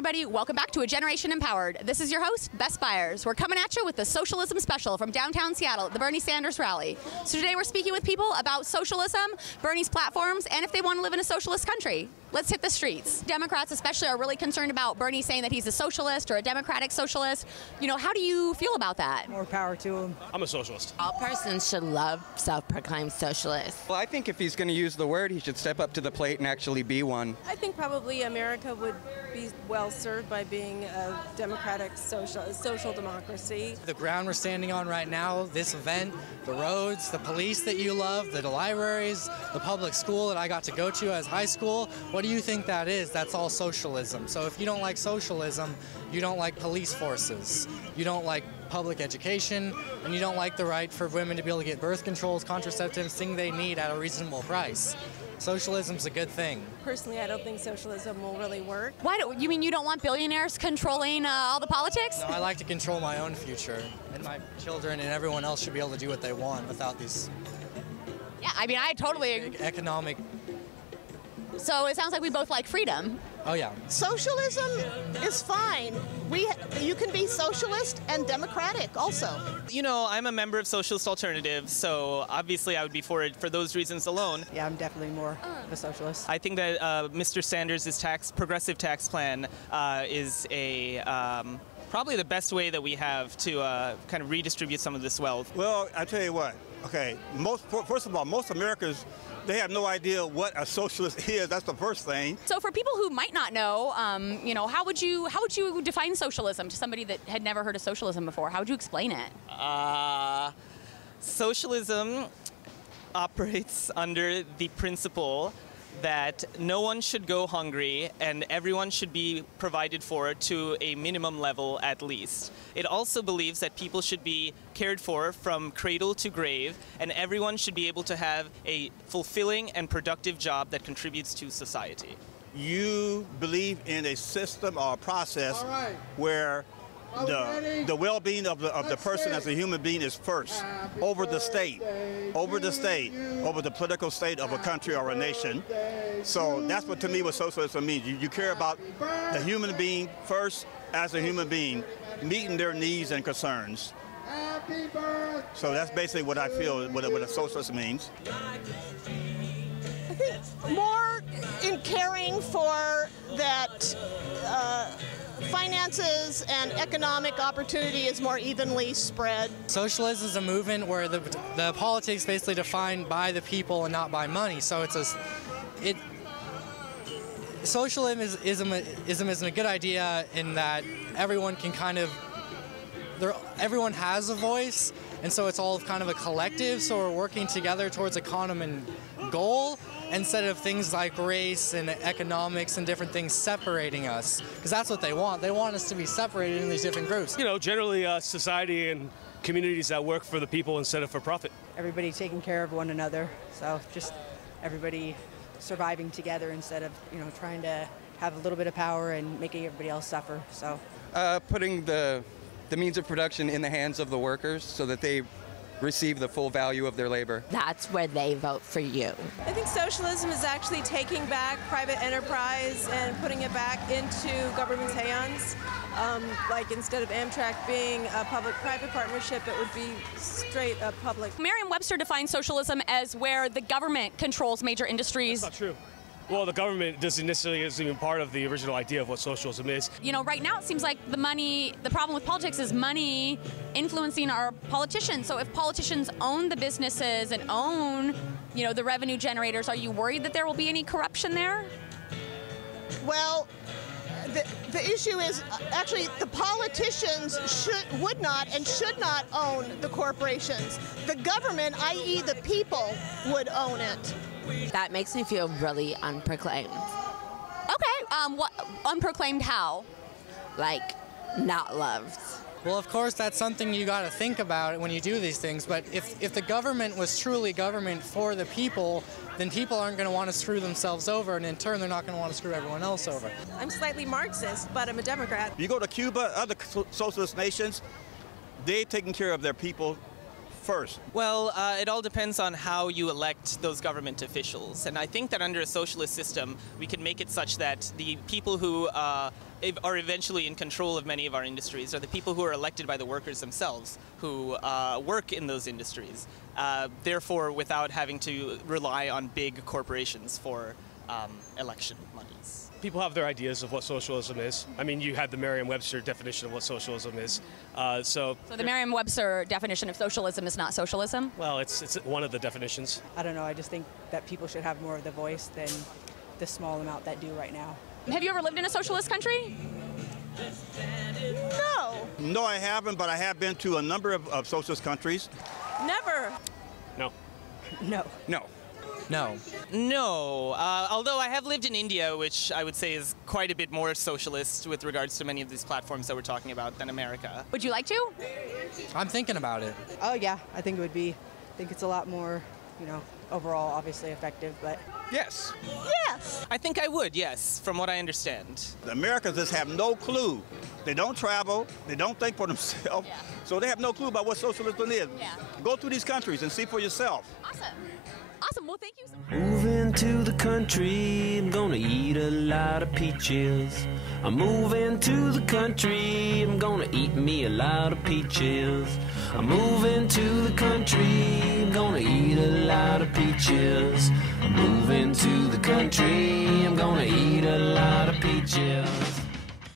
everybody, welcome back to A Generation Empowered. This is your host, Bess Byers. We're coming at you with the Socialism Special from downtown Seattle at the Bernie Sanders rally. So today we're speaking with people about socialism, Bernie's platforms, and if they want to live in a socialist country. Let's hit the streets. Democrats especially are really concerned about Bernie saying that he's a socialist or a democratic socialist. You know, how do you feel about that? More power to him. I'm a socialist. All persons should love self-proclaimed socialists. Well, I think if he's going to use the word, he should step up to the plate and actually be one. I think probably America would be well served by being a democratic social democracy. The ground we're standing on right now, this event, the roads, the police that you love, the libraries, the public school that I got to go to as high school, what do you think that is? That's all socialism. So if you don't like socialism, you don't like police forces, you don't like public education, and you don't like the right for women to be able to get birth controls, contraceptives, things they need at a reasonable price. Socialism's a good thing. Personally, I don't think socialism will really work. Why do you mean you don't want billionaires controlling all the politics? No, I like to control my own future, and my children and everyone else should be able to do what they want without these Yeah, I mean, I totally agree. economic. So it sounds like we both like freedom. Oh yeah. Socialism is fine. You can be socialist and democratic also. You know, I'm a member of Socialist Alternative, so obviously I would be for it for those reasons alone. Yeah, I'm definitely more of a socialist. I think that Mr. Sanders' progressive tax plan is probably the best way that we have to kind of redistribute some of this wealth. Well, I tell you what. Okay, first of all, most Americans, they have no idea what a socialist is. That's the first thing. So for people who might not know, you know, how would you define socialism to somebody that had never heard of socialism before? How would you explain it? Socialism operates under the principle that no one should go hungry and everyone should be provided for to a minimum level at least. It also believes that people should be cared for from cradle to grave and everyone should be able to have a fulfilling and productive job that contributes to society. You believe in a system or a process where the well-being of the person as a human being is first, over the state, over the political state of a country or a nation. So that's what, to me, what socialism means. You care about the human being first as a human being, meeting their needs and concerns. So that's basically what I feel what a socialist means. I think more in caring for that finances and economic opportunity is more evenly spread. Socialism is a movement where the politics basically defined by the people and not by money. So socialism is a good idea in that everyone can everyone has a voice, and so it's all kind of a collective. So we're working together towards a common goal, instead of things like race and economics and different things separating us, because that's what they want. They want us to be separated in these different groups. You know, generally society and communities that work for the people instead of for profit. Everybody taking care of one another, so just everybody surviving together instead of, you know, trying to have a little bit of power and making everybody else suffer. So putting the means of production in the hands of the workers so that they receive the full value of their labor. That's where they vote for you. I think socialism is actually taking back private enterprise and putting it back into government's hands. Like instead of Amtrak being a public-private partnership, it would be straight up public. Merriam-Webster defines socialism as where the government controls major industries. That's not true. Well, the government isn't even part of the original idea of what socialism is. You know, right now it seems like the problem with politics is money influencing our politicians. So if politicians own the businesses and own, you know, the revenue generators, are you worried that there will be any corruption there? Well, the issue is actually the politicians would not and should not own the corporations. The government, i.e. the people, would own it. That makes me feel really unproclaimed. Okay, what unproclaimed how? Like, not loved. Well, of course, that's something you got to think about when you do these things, but if the government was truly government for the people, then people aren't going to want to screw themselves over, and in turn, they're not going to want to screw everyone else over. I'm slightly Marxist, but I'm a Democrat. You go to Cuba, other socialist nations, they're taking care of their people first? Well, it all depends on how you elect those government officials. And I think that under a socialist system, we can make it such that the people who are eventually in control of many of our industries are the people who are elected by the workers themselves who work in those industries. Therefore, without having to rely on big corporations for election monies. People have their ideas of what socialism is. I mean, you had the Merriam-Webster definition of what socialism is. So the Merriam-Webster definition of socialism is not socialism? Well, it's one of the definitions. I don't know. I just think that people should have more of the voice than the small amount that do right now. Have you ever lived in a socialist country? No. No, I haven't, but I have been to a number of socialist countries. Never. No. No. No. No. No, although I have lived in India, which I would say is quite a bit more socialist with regards to many of these platforms that we're talking about than America. Would you like to? I'm thinking about it. Oh yeah, I think it would be. I think it's a lot more, overall obviously effective, but. Yes. Yes. I think I would, yes, from what I understand. The Americans just have no clue. They don't travel. They don't think for themselves. Yeah. So they have no clue about what socialism is. Yeah. Go to these countries and see for yourself. Awesome. Awesome. Well, thank you so much. Moving to the country, I'm gonna eat a lot of peaches. I'm moving to the country, I'm gonna eat me a lot of peaches. I'm moving to the country, I'm gonna eat a lot of peaches. I'm moving to the country, I'm gonna eat a lot of peaches.